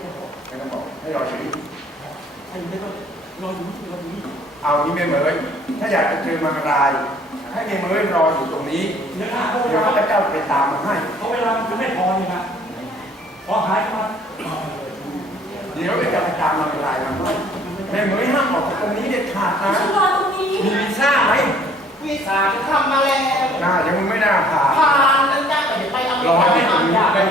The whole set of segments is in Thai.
ไม่ต้องบอกไม่ต้องบอกให้รออยู่ไอ้ไม่ต้องรออยู่นี่รออยู่นี่เอานี้แม่เมยถ้าอยากจะเจอมังราย ให้เม่เมยรออยู่ตรงนี้เดี๋ยวเพราะเจ้าเจ้าไปตามมาให้ เพราะเวลามันจะไม่พอนี่ยนะพอหายมาเดี๋ยวไปจะไปตามมังรายมาให้แม่เมยห้ามออกจากตรงนี้เด็ดขาดนะฉันรอตรงนี้มีวีซ่าไหมวีซ่าฉัทำมาแล้วน่ายังไม่น่าผ่านผ่านแล้วจ้าก็เไปเอาให้ตรงนี้ป็น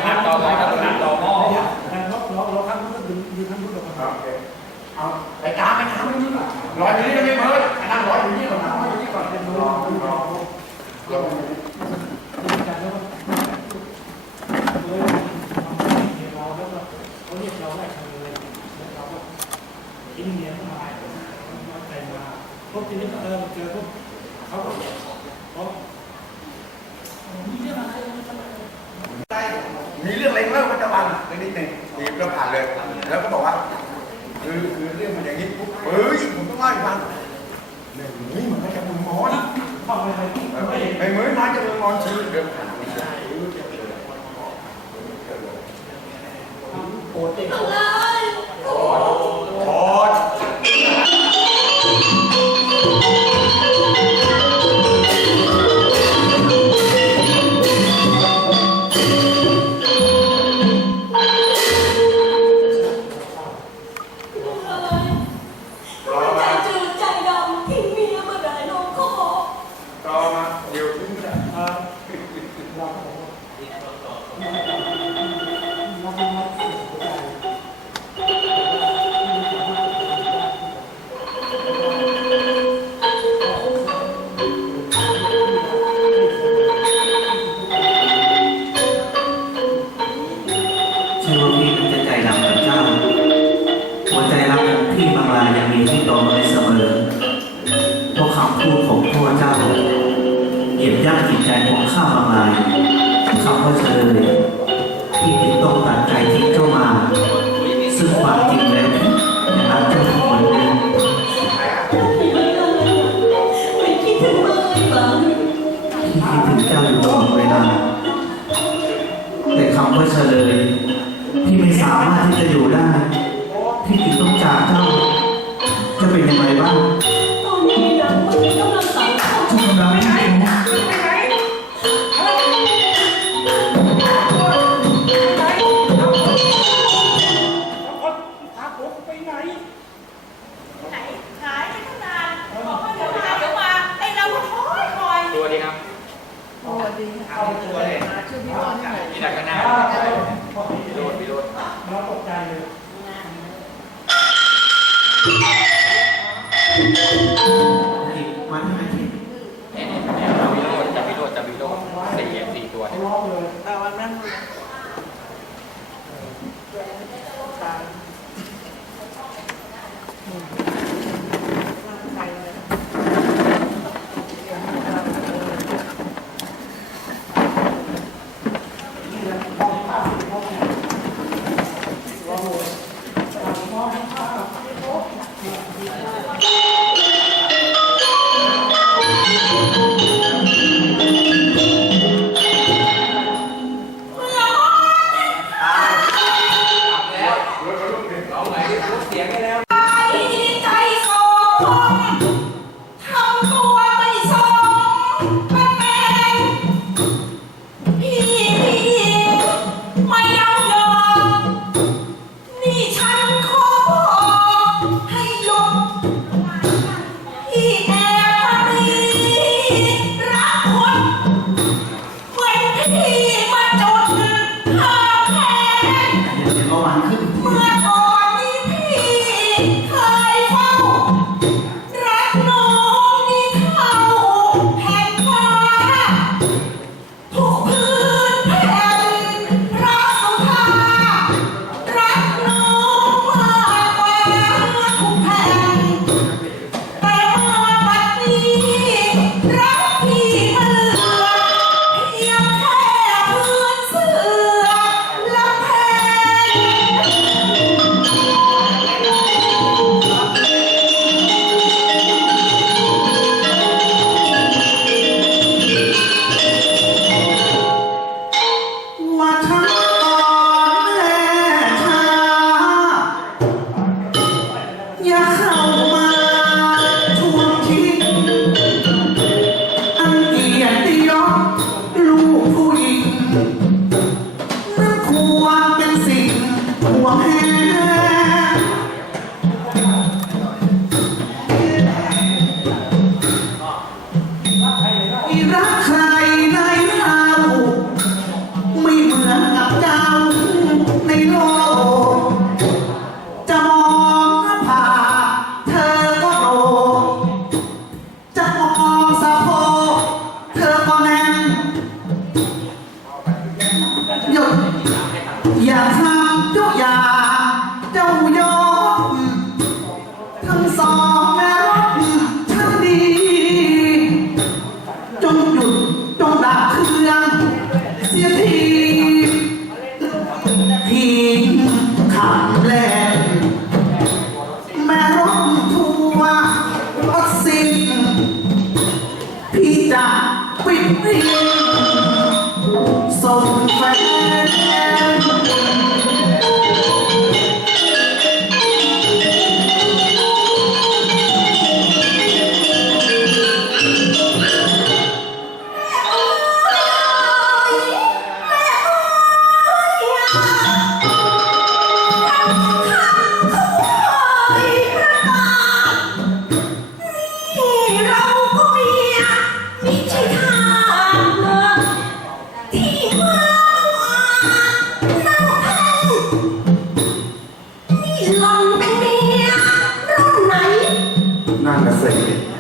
¿Qué es lo que ก็เฉลย ที่ไม่สามารถที่จะอยู่ได้ แต่ว่านั่ง the. ใน นั่น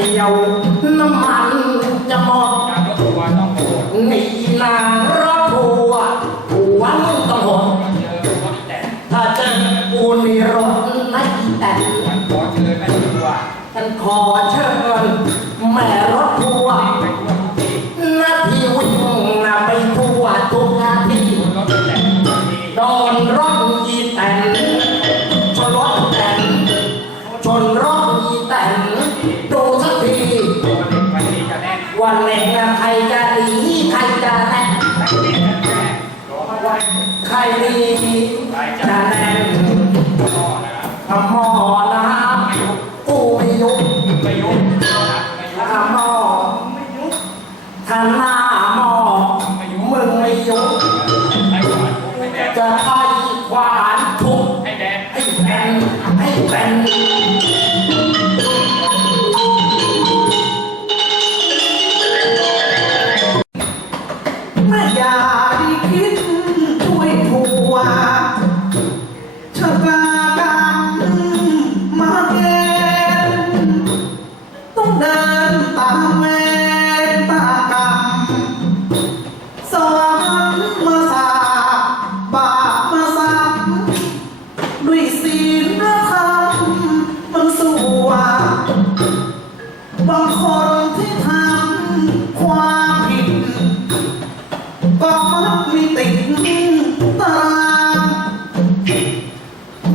ดียว ไม่ยุ่งทำหม้อถ้า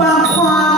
บา